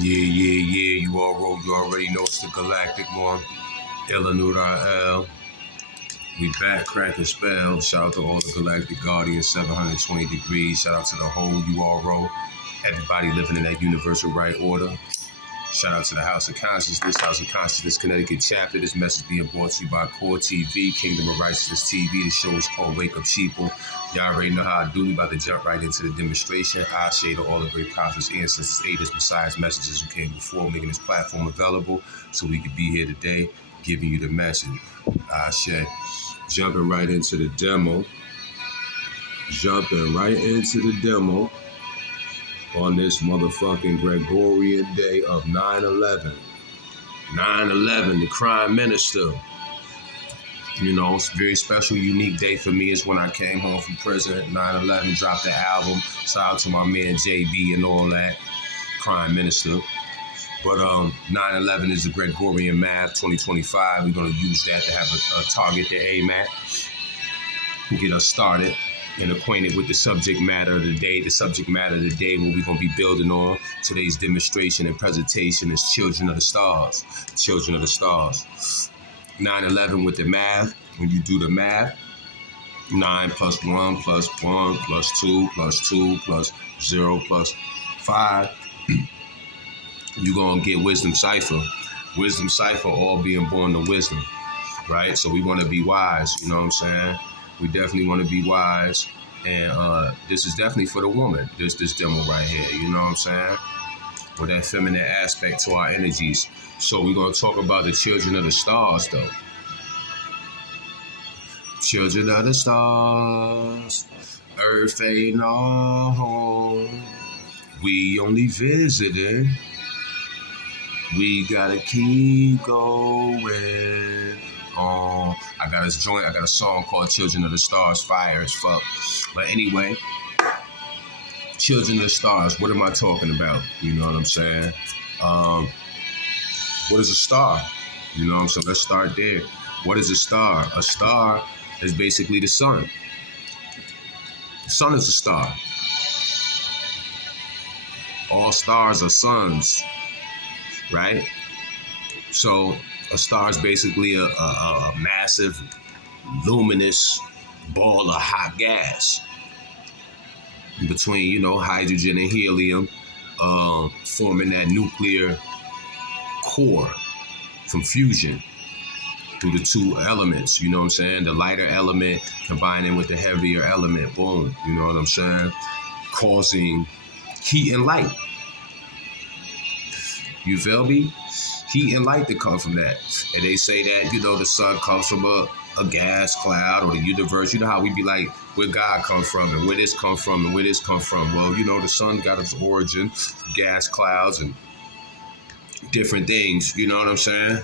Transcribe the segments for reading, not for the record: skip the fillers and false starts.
Yeah. You already know it's the Galactic one. Eleanor. We back cracking spells. Shout out to all the Galactic Guardians, 720 degrees. Shout out to the whole URO. Everybody living in that universal right order. Shout out to the House of Consciousness Connecticut chapter. This message being brought to you by K.O.R TV, Kingdom of Righteousness TV. The show is called Wake Up Sheeple. Y'all already know how I do. We about to jump right into the demonstration. I shade to all the great prophets, ancestors, aiders, messiahs, messages who came before, making this platform available so we could be here today, giving you the message. I shade. Jumping right into the demo. On this motherfucking Gregorian day of 9/11. 9/11, the crime minister. You know, it's a very special, unique day for me. Is when I came home from prison. 9/11, dropped the album. Shout out to my man JB and all that. Crime minister. But 9/11 is the Gregorian math, 2025. We're going to use that to have a target to aim at. Get us started and acquainted with the subject matter of the day. The subject matter of the day, what we're going to be building on today's demonstration and presentation is Children of the Stars. Children of the Stars. 9/11 with the math. When you do the math, 9 plus 1 plus 1 plus 2 plus 2 plus 0 plus 5. You're going to get wisdom cipher. Wisdom cipher, all being born to wisdom, right? So we want to be wise, you know what I'm saying? We definitely want to be wise. And this is definitely for the woman, this demo right here, you know what I'm saying? With that feminine aspect to our energies. So we're going to talk about the children of the stars, though. Children of the stars, Earth ain't our home. We only visiting. We gotta keep going on. I got a song called Children of the Stars, fire as fuck. But anyway, Children of the Stars, what am I talking about? You know what I'm saying? What is a star? You know what I'm saying? Let's start there. What is a star? A star is basically the sun. The sun is a star. All stars are suns. Right? So a star is basically a massive, luminous ball of hot gas between, hydrogen and helium, forming that nuclear core from fusion through the two elements, you know what I'm saying? The lighter element combining with the heavier element, boom, you know what I'm saying? Causing heat and light. You feel me? Heat and light that come from that. And they say that, the sun comes from a gas cloud or the universe. You know how we be like, where God come from and where this come from and where this come from. Well, the sun got its origin, gas clouds and different things. You know what I'm saying?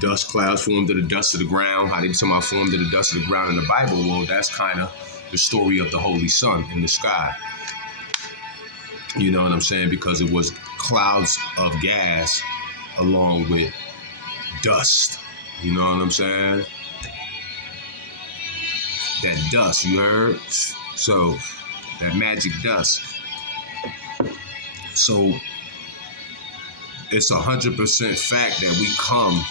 Dust clouds formed of the dust of the ground. How they talking about formed of the dust of the ground in the Bible? Well, that's kind of the story of the Holy Sun in the sky. You know what I'm saying? Because it was clouds of gas along with dust. You know what I'm saying? That dust, you heard? So, that magic dust. So, it's 100% fact that we come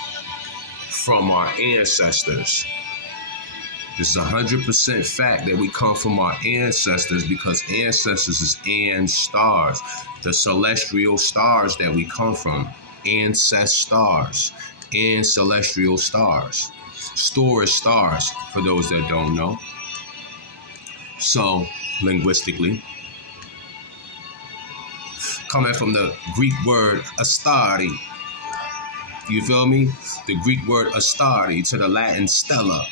from our ancestors. This is 100% fact that we come from our ancestors because ancestors is and stars, the celestial stars that we come from, ancestors, and celestial stars. Store is stars, for those that don't know. So, linguistically, coming from the Greek word astari, you feel me? The Greek word astari to the Latin stella.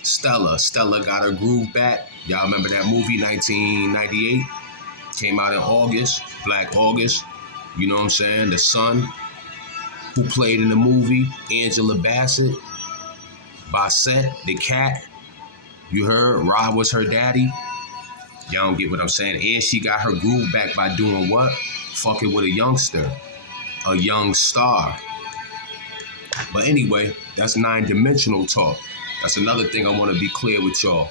Stella got her groove back. Y'all remember that movie, 1998? Came out in August, Black August. You know what I'm saying? The son who played in the movie, Angela Bassett, the cat. You heard? Rob was her daddy. Y'all don't get what I'm saying. And she got her groove back by doing what? Fucking with a youngster. A young star. But anyway, that's 9-dimensional talk. That's another thing I want to be clear with y'all.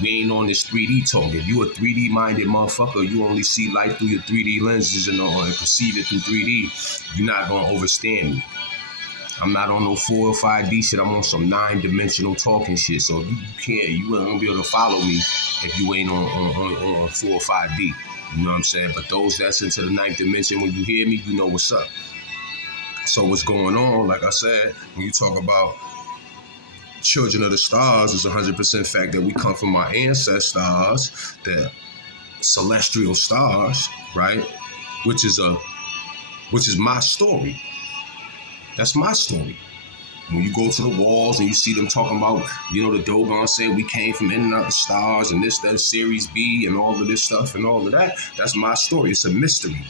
We ain't on this 3D talk. If you a 3D minded motherfucker, you only see life through your 3D lenses and perceive it through 3D, you're not gonna understand me. I'm not on no 4 or 5D shit. I'm on some 9-dimensional talking shit. So you ain't gonna be able to follow me if you ain't on 4 or 5D. You know what I'm saying? But those that's into the 9th dimension, when you hear me, you know what's up. So what's going on, like I said, when you talk about children of the stars, it's 100% fact that we come from our ancestors, the celestial stars, right? Which is my story. That's my story. When you go to the walls and you see them talking about, the Dogon said we came from in and out the stars and this, that, Series B and all of this stuff and all of that, that's my story. It's a mystery.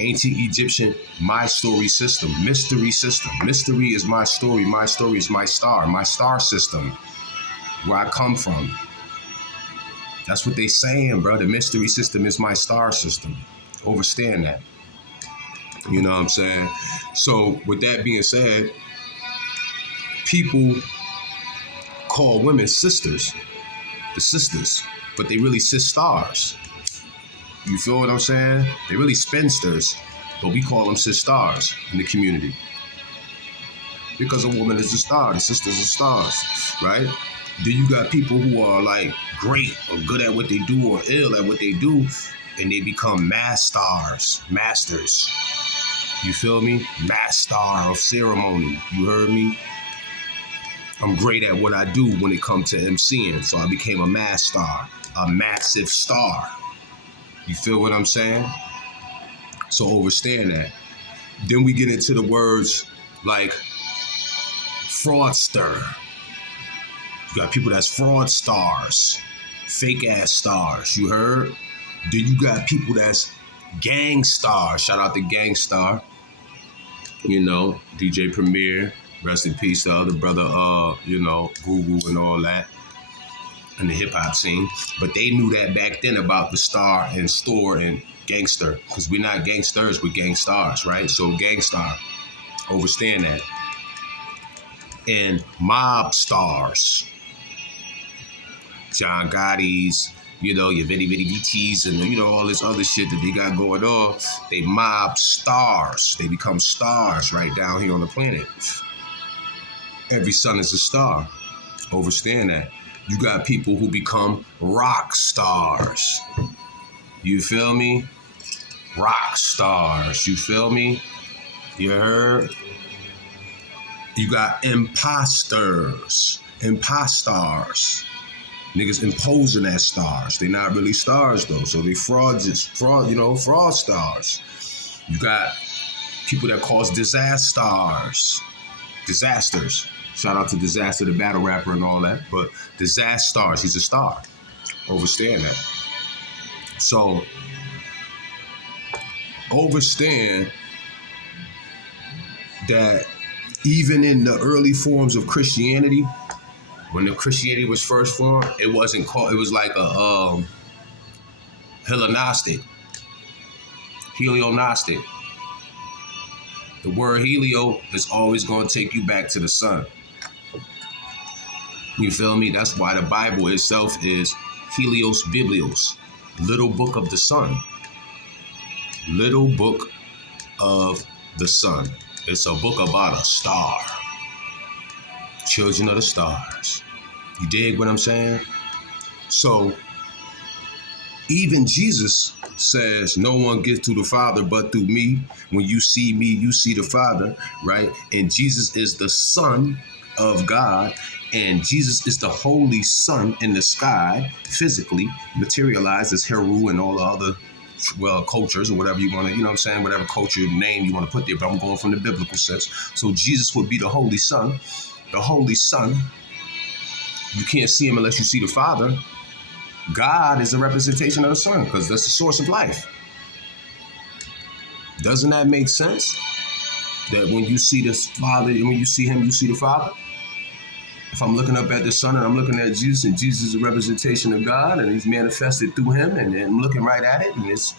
Ancient Egyptian, my story system, mystery system. Mystery is my story. My story is my star system, where I come from. That's what they saying, bro. The mystery system is my star system. Understand that. You know what I'm saying? So with that being said, people call women sisters, the sisters, but they really sisters. You feel what I'm saying? They really spinsters, but we call them sisters in the community. Because a woman is a star, the sisters are stars, right? Then you got people who are like great or good at what they do or ill at what they do, and they become masters. You feel me? Master of ceremony. You heard me? I'm great at what I do when it comes to MCing, so I became a master, a massive star. You feel what I'm saying? So understand that. Then we get into the words like fraudster. You got people that's fraud stars, fake ass stars. You heard? Then you got people that's gang stars. Shout out to Gangstar. DJ Premier. Rest in peace to the other brother, Guru and all that. In the hip-hop scene, but they knew that back then about the star and store and gangster, because we're not gangsters, we're gangstars, right? So gangstar, understand that. And mob stars, John Gotti's, your Vitty Vitty BTs and all this other shit that they got going on, they mob stars, they become stars right down here on the planet. Every son is a star, understand that. You got people who become rock stars. You feel me? Rock stars. You feel me? You heard? You got imposters. Imposters. Niggas imposing as stars. They not really stars though. So they fraud stars. You got people that cause disasters. Shout out to Disaster, the battle rapper and all that. But Disastars, he's a star. Understand that. So, understand that even in the early forms of Christianity, when the Christianity was first formed, it wasn't called, it was like a Hellenistic. Helionostic. The word helio is always going to take you back to the sun. You feel me? That's why the Bible itself is Helios Biblios, little book of the sun. Little book of the sun. It's a book about a star. Children of the stars. You dig what I'm saying? So, even Jesus says, no one gets to the Father but through me. When you see me, you see the Father, right? And Jesus is the Son of God. And Jesus is the Holy Son in the sky, physically materialized as Heru and all the other, cultures or whatever you want to, whatever culture name you want to put there. But I'm going from the biblical sense. So Jesus would be the Holy Son. The Holy Son, you can't see him unless you see the Father. God is a representation of the Son because that's the source of life. Doesn't that make sense? That when you see this Father, and when you see him, you see the Father? If I'm looking up at the Son and I'm looking at Jesus, and Jesus is a representation of God, and he's manifested through him, and I'm looking right at it, and it's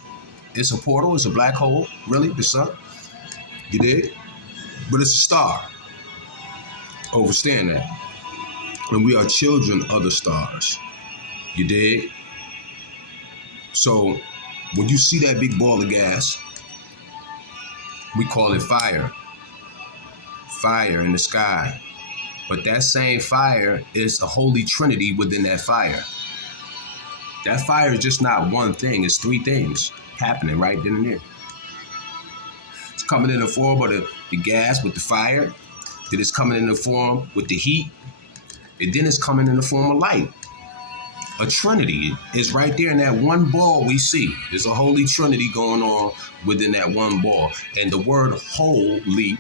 a portal, it's a black hole, really, the Sun. You dig? But it's a star. Understand that. And we are children of the stars. You dig? So when you see that big ball of gas, we call it fire. Fire in the sky. But that same fire is a holy trinity within that fire. That fire is just not one thing. It's three things happening right then and there. It's coming in the form of the gas with the fire. Then it's coming in the form with the heat. And then it's coming in the form of light. A trinity is right there in that one ball we see. There's a holy trinity going on within that one ball. And the word holy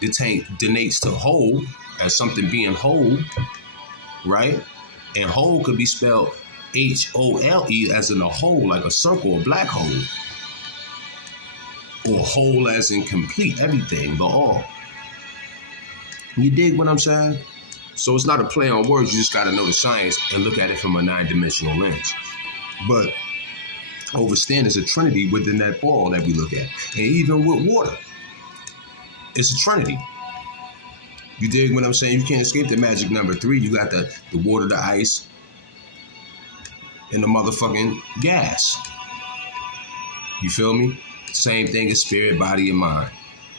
denotes to whole, as something being whole, right? And whole could be spelled H-O-L-E, as in a hole, like a circle, a black hole. Or whole as in complete, everything, the all. You dig what I'm saying? So it's not a play on words. You just got to know the science and look at it from a 9-dimensional lens. But overstand there's a trinity within that ball that we look at. And even with water, it's a trinity. You dig what I'm saying? You can't escape the magic number 3. You got the water, the ice, and the motherfucking gas. You feel me? Same thing as spirit, body, and mind.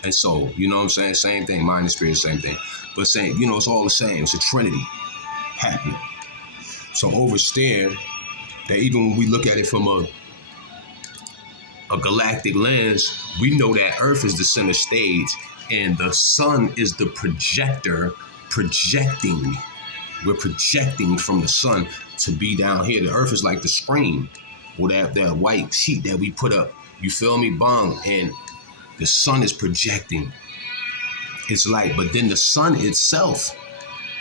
And soul. You know what I'm saying? Same thing. Mind and spirit, same thing. But same, you know, it's all the same. It's a trinity happening. So understand that even when we look at it from a galactic lens, we know that Earth is the center stage and the sun is the projector projecting. We're projecting from the sun to be down here. The Earth is like the screen or that white sheet that we put up. You feel me? Bong. And the sun is projecting its light. But then the sun itself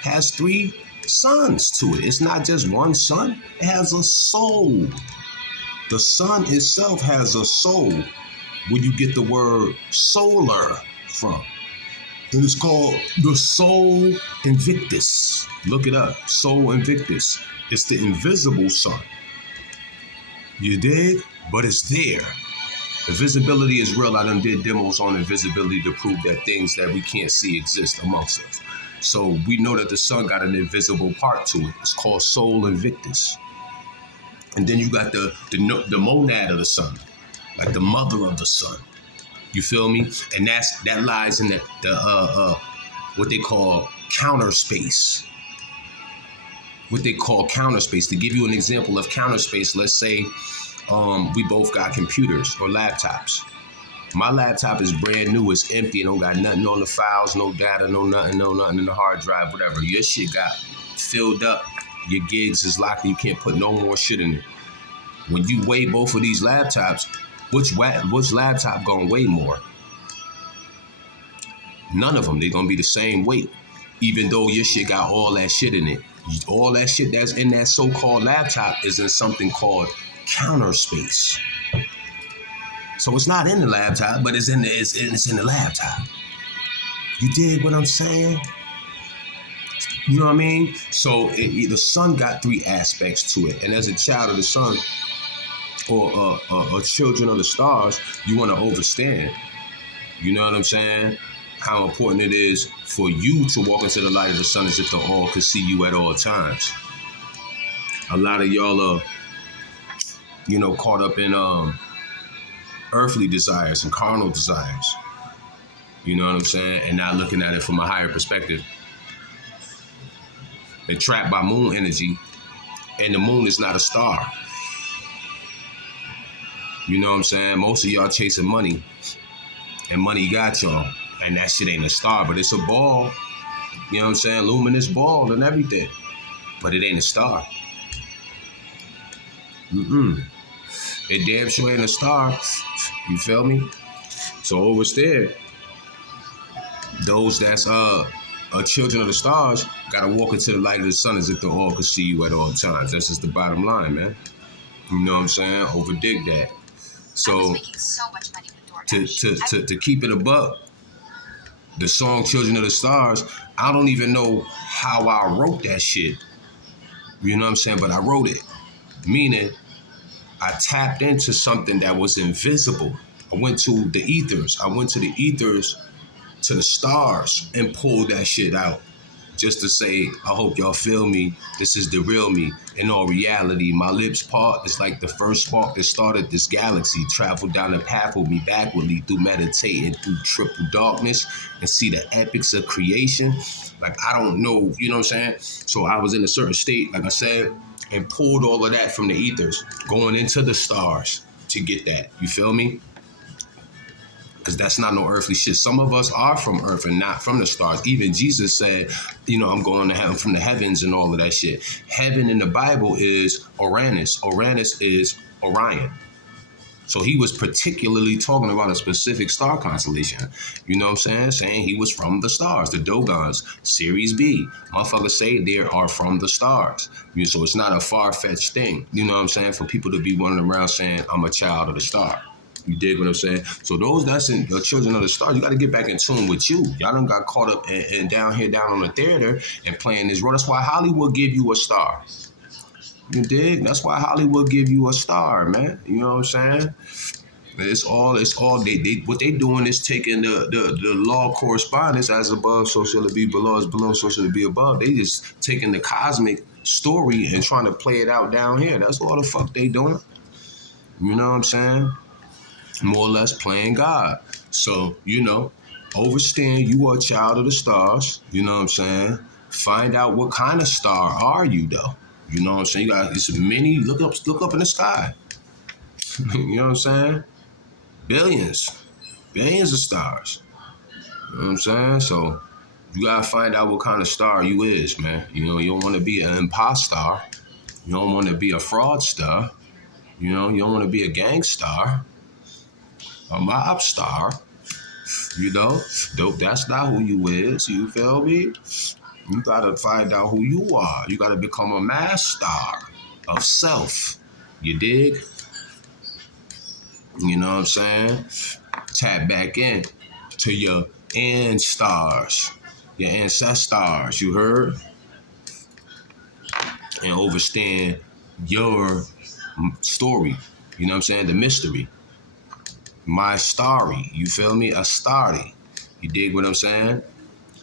has 3 suns to it. It's not just one sun. It has a soul. The sun itself has a soul, where you get the word solar from. And it's called the Sol Invictus. Look it up. Sol Invictus. It's the invisible sun. You dig? But it's there. Invisibility is real. I done did demos on invisibility to prove that things that we can't see exist amongst us. So we know that the sun got an invisible part to it. It's called Sol Invictus. And then you got the monad of the sun, like the mother of the sun. You feel me? And that lies in the what they call counter space. What they call counter space. To give you an example of counter space, let's say we both got computers or laptops. My laptop is brand new, it's empty, it don't got nothing on the files, no data, no nothing in the hard drive, whatever. Your shit got filled up, your gigs is locked, and you can't put no more shit in it. When you weigh both of these laptops, which laptop gonna weigh more? None of them, they gonna be the same weight, even though your shit got all that shit in it. All that shit that's in that so-called laptop is in something called counter space. So it's not in the laptop, but it's in the laptop. You dig what I'm saying? You know what I mean? So the sun got 3 aspects to it, and as a child of the sun or children of the stars, you want to understand. You know what I'm saying? How important it is for you to walk into the light of the sun as if the all could see you at all times. A lot of y'all are, caught up in earthly desires and carnal desires. You know what I'm saying? And not looking at it from a higher perspective. They're trapped by moon energy, and the moon is not a star. You know what I'm saying? Most of y'all chasing money, and money got y'all, and that shit ain't a star, but it's a ball. You know what I'm saying? Luminous ball and everything, but it ain't a star. It damn sure ain't a star. You feel me? So overstead, those that's children of the stars gotta walk into the light of the sun as if the all could see you at all times. That's just the bottom line, man. You know what I'm saying? Overdig that. So to keep it above, the song Children of the Stars, I don't even know how I wrote that shit. You know what I'm saying? But I wrote it. Meaning, I tapped into something that was invisible. I went to the ethers. I went to the ethers, to the stars, and pulled that shit out. just to say, I hope y'all feel me. This is the real me. In all reality, my lips part is like the first spark that started this galaxy. Traveled down the path with me backwardly through meditating through triple darkness and see the epics of creation. Like, I don't know, you know what I'm saying? So I was in a certain state, like I said, and pulled all of that from the ethers, going into the stars to get that. You feel me? Because that's not no earthly shit. Some of us are from earth and not from the stars. Even Jesus said, I'm going to heaven from the heavens and all of that shit. Heaven in the Bible is Uranus. Uranus is Orion. So he was particularly talking about a specific star constellation. You know what I'm saying? Saying he was from the stars, the Dogons, Series B. Motherfuckers say they are from the stars. So it's not a far-fetched thing. You know what I'm saying? For people to be running around saying, I'm a child of the star. You dig what I'm saying? So those that's in the children of the stars, you got to get back in tune with you. Y'all done got caught up and down here, down on the theater and playing this role. That's why Hollywood give you a star. You dig? That's why Hollywood give you a star, man. You know what I'm saying? It's all they what they doing is taking the law correspondence, as above, so shall it be below, as below, so shall it be above. They just taking the cosmic story and trying to play it out down here. That's all the fuck they doing. You know what I'm saying? More or less playing God. So, overstand you are a child of the stars. You know what I'm saying? Find out what kind of star are you though. You know what I'm saying? You got it's many. Look up in the sky. You know what I'm saying? Billions of stars. You know what I'm saying? So you gotta find out what kind of star you is, man. You don't want to be an impostor. You don't want to be a fraudster. You don't want to be a gangstar, a mob star. Dope. That's not who you is. You feel me? You gotta find out who you are. You gotta become a master of self. You dig? You know what I'm saying? Tap back in to your stars, your ancestors. You heard? And understand your story. You know what I'm saying? The mystery. My story. You feel me? A story. You dig what I'm saying?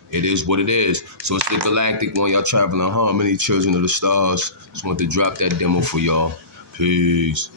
It is what it is. So it's the galactic one. Y'all traveling harmony, children of the stars. Just want to drop that demo for y'all. Peace.